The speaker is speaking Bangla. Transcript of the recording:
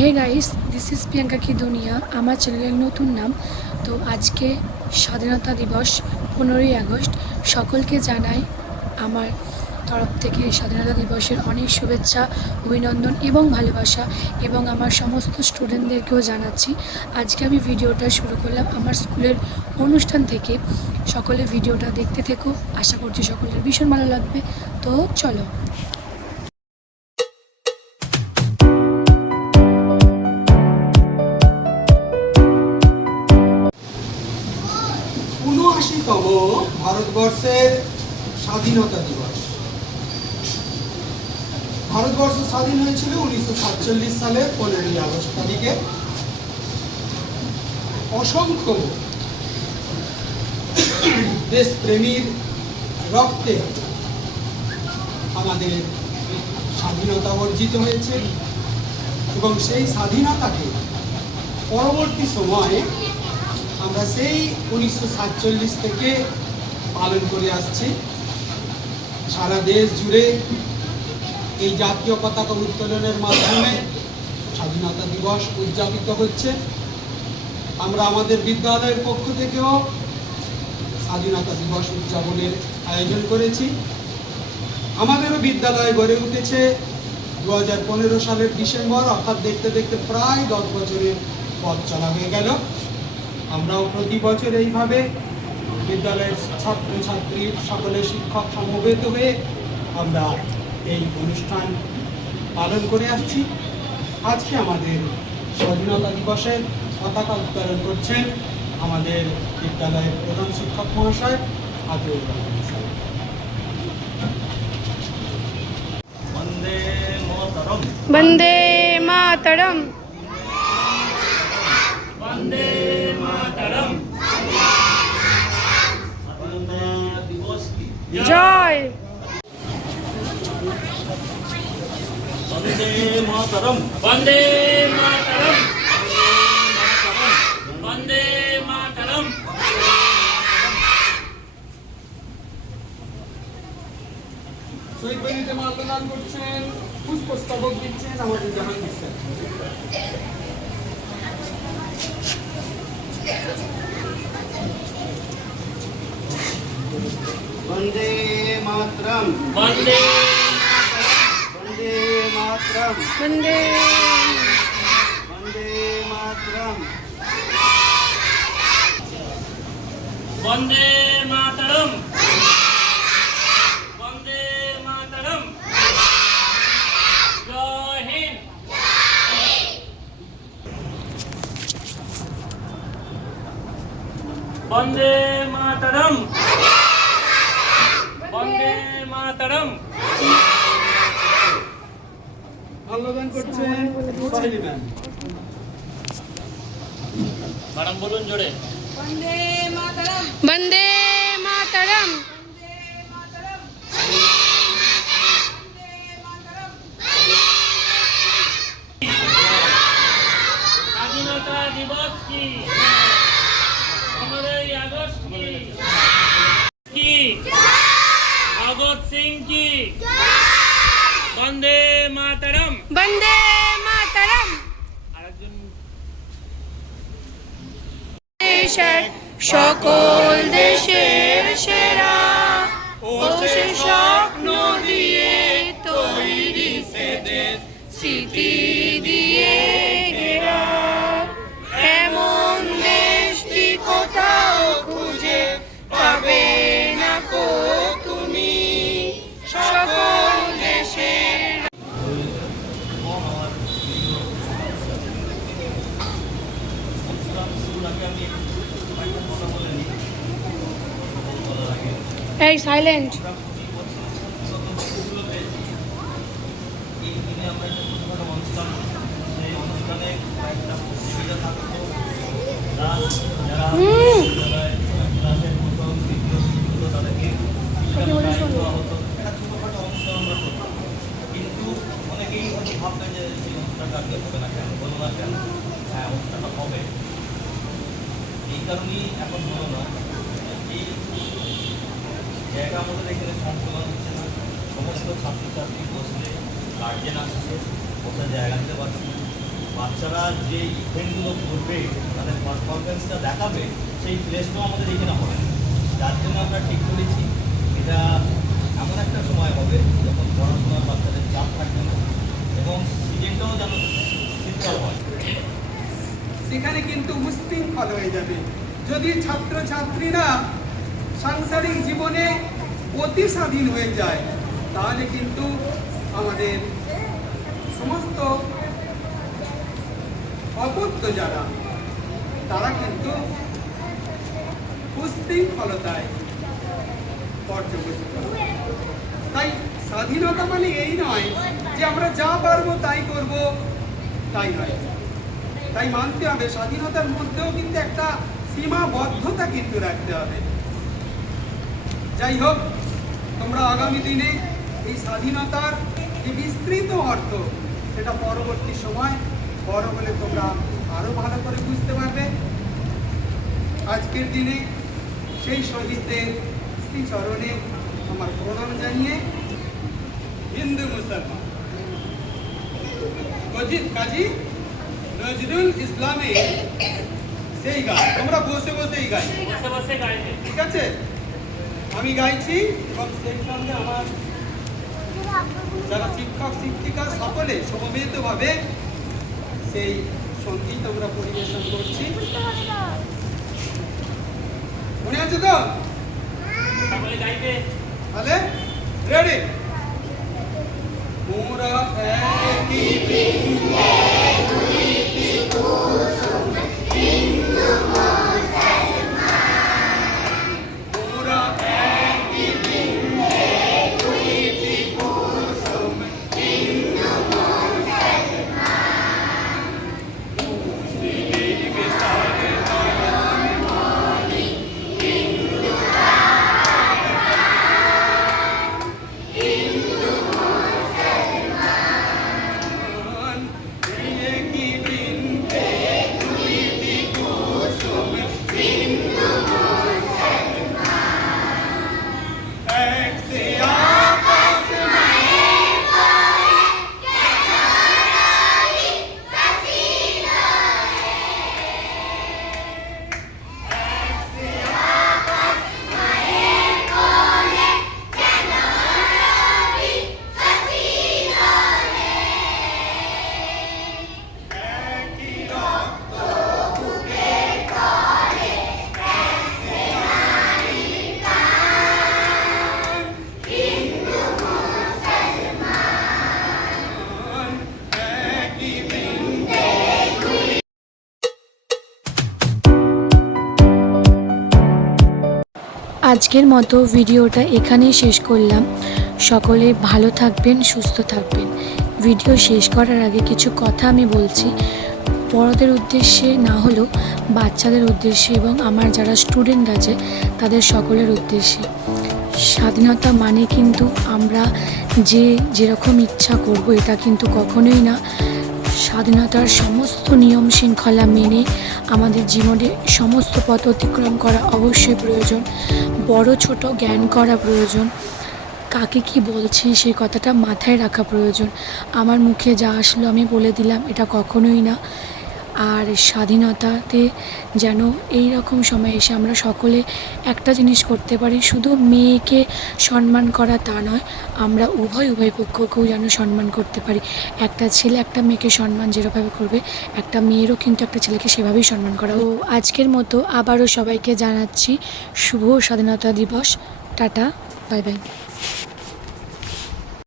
Hey guys this is Priyanka কি দুনিয়া আমার চ্যানেলের নতুন নাম তো আজকে স্বাধীনতা দিবস পনেরোই আগস্ট সকলকে জানাই আমার তরফ থেকে স্বাধীনতা দিবসের অনেক শুভেচ্ছা অভিনন্দন এবং ভালোবাসা এবং আমার সমস্ত স্টুডেন্টদেরকেও জানাচ্ছি আজকে আমি ভিডিওটা শুরু করলাম আমার স্কুলের অনুষ্ঠান থেকে সকলে ভিডিওটা দেখতে থেকো আশা করছি সকলের ভীষণ ভালো লাগবে তো চলো উনআশিতম ভারতবর্ষের স্বাধীনতা দিবস। ভারতবর্ষ স্বাধীন হয়েছিল উনিশশো সাতচল্লিশ সালের পনেরোই আগস্ট তারিখে। অসংখ্য দেশপ্রেমীর রক্তে আমাদের স্বাধীনতা অর্জিত হয়েছে এবং সেই স্বাধীনতাকে পরবর্তী সময়ে আমরা সেই উনিশশো সাতচল্লিশ থেকে পালন করে আসছি। সারা দেশ জুড়ে এই জাতীয় পতাকা উত্তোলনের মাধ্যমে স্বাধীনতা দিবস উদযাপিত হচ্ছে। আমরা আমাদের বিদ্যালয়ের পক্ষ থেকেও স্বাধীনতা দিবস উদযাপনের আয়োজন করেছি। আমাদেরও বিদ্যালয় গড়ে উঠেছে দু হাজার পনেরো সালের ডিসেম্বর, অর্থাৎ দেখতে দেখতে প্রায় দশ বছরের পথ চলা হয়ে গেল। আমরাও প্রতি বছর এইভাবে বিদ্যালয়ের ছাত্র ছাত্রী সকলে শিক্ষক সমবেত হয়ে আমরা এই অনুষ্ঠান পালন করে আসছি। আজকে আমাদের স্বাধীনতা দিবসে পতাকা উত্তোলন করছেন আমাদের বিদ্যালয়ের প্রধান শিক্ষক মহাশয় আবুল রহমান স্যার। বন্দে মাতরম। বন্দে জয় বন্দে মাতরম বন্দে মাতরম বন্দে মাতরম শহীদ মাল্যদান করছেন পুষ্পস্তবক দিচ্ছেন আমাদের জাহাঙ্গীর স্যার வந்தே மாத்திரம் வந்தே. வந்தே மாத்திரம் வந்தே. வந்தே மாத்திரம் வந்தே மாதரம் মাতারাম। অন্নদান করছেন জোরে। বন্দে মাতারাম। বন্দে মাতারাম। স্বাধীনতা দিবস কি? আমাদের আগস্ট কি? সিং কি বন্দে মাতারম বন্দে মাতরম আরেকজন সকল দেশের এই সাইলেন্ট এই দিনে আমরা একটা ছোটখাটো অনুষ্ঠান সেই অনুষ্ঠানে কয়েকটা প্রতিযোগিতা থাকতো তার যারা হুম। বিদ্যালয়ে ক্লাসের প্রথম দ্বিতীয় তৃতীয় তাদেরকে বিশাল প্রাইজ দেওয়া হতো একটা ছোটখাটো অনুষ্ঠান আমরা করতাম কিন্তু অনেকেই হয়তো ভাববে যে সেই অনুষ্ঠানটা আজকে হবে না কেন হলো না কেন হ্যাঁ অনুষ্ঠানটা হবে এই কারণেই এখন হলো না এই জায়গা আমাদের এখানে সংকলন হচ্ছে না সমস্ত ছাত্রছাত্রী বসলে গার্জেন আসছে বসার জায়গা নিতে পারছে না। বাচ্চারা যে ইভেন্টগুলো করবে তাদের পারফরমেন্সটা দেখাবে সেই প্লেসটাও আমাদের এখানে হবে না। যার জন্য আমরা ঠিক করেছি এটা এমন একটা সময় হবে যখন পড়াশোনার বাচ্চাদের চাপ থাকবে না এবং সিজনটাও যেন শীতকাল হয় সেখানে কিন্তু মুসলিম উশৃঙ্খল হয়ে যাবে যদি ছাত্রছাত্রীরা সাংসারিক জীবনে অতি স্বাধীন হয়ে যায়, তাহলে কিন্তু আমাদের সমস্ত অপত্য যারা, তারা কিন্তু উশৃঙ্খলতায় পর্যবেসিত হবে। তাই স্বাধীনতা মানে এই নয় যে আমরা যা পারব তাই করব, তাই নয় তাই মানতে হবে, স্বাধীনতার মধ্যেও কিন্তু একটা সীমাবদ্ধতা কিন্তু রাখতে হবে যাই হোক তোমরা আগামী দিনে এই স্বাধীনতার যে বিস্তৃত অর্থ সেটা পরবর্তী সময় বড় হলে তোমরা আরও ভালো করে বুঝতে পারবে। আজকের দিনে সেই শহীদদের শ্রীচরণে আমার প্রণাম জানিয়ে হিন্দু মুসলমান অজিত কাজী নজরুল ইসলামে সেই গান। তোমরা বসে বসেই গাই ঠিক আছে? আমি গাইছি এবং সেই সঙ্গে আমার যারা শিক্ষক শিক্ষিকা সকলে সমবেতভাবে সেই সংগীত আমরা পরিবেশন করছি। মনে আছে তো? তাহলে রেডি মোরা একই আজকের মতো ভিডিওটা এখানেই শেষ করলাম। সকলে ভালো থাকবেন, সুস্থ থাকবেন। ভিডিও শেষ করার আগে কিছু কথা আমি বলছি। বড়দের উদ্দেশ্যে না হলেও বাচ্চাদের উদ্দেশ্যে এবং আমার যারা স্টুডেন্ট আছে, তাদের সকলের উদ্দেশ্যে। স্বাধীনতা মানে কিন্তু আমরা যে যেরকম ইচ্ছা করব, এটা কিন্তু কখনোই না। স্বাধীনতার সমস্ত নিয়ম শৃঙ্খলা মেনে আমাদের জীবনে সমস্ত পথ অতিক্রম করা অবশ্যই প্রয়োজন। বড়, ছোট জ্ঞান করা প্রয়োজন। কাকে কি বলছি সেই কথাটা মাথায় রাখা প্রয়োজন। আমার মুখে যা আসলো আমি বলে দিলাম, এটা কখনোই না। আর স্বাধীনতাতে যেন এই রকম সময় এসে আমরা সকলে একটা জিনিস করতে পারি, শুধু মেয়েকে সম্মান করা তা নয়, আমরা উভয় উভয় পক্ষকেও যেন সম্মান করতে পারি। একটা ছেলে একটা মেয়েকে সম্মান যেভাবে করবে, একটা মেয়েরও কিন্তু একটা ছেলেকে সেভাবেই সম্মান করা ও আজকের মতো আবারও সবাইকে জানাচ্ছি শুভ স্বাধীনতা দিবস। Tata, bye bye.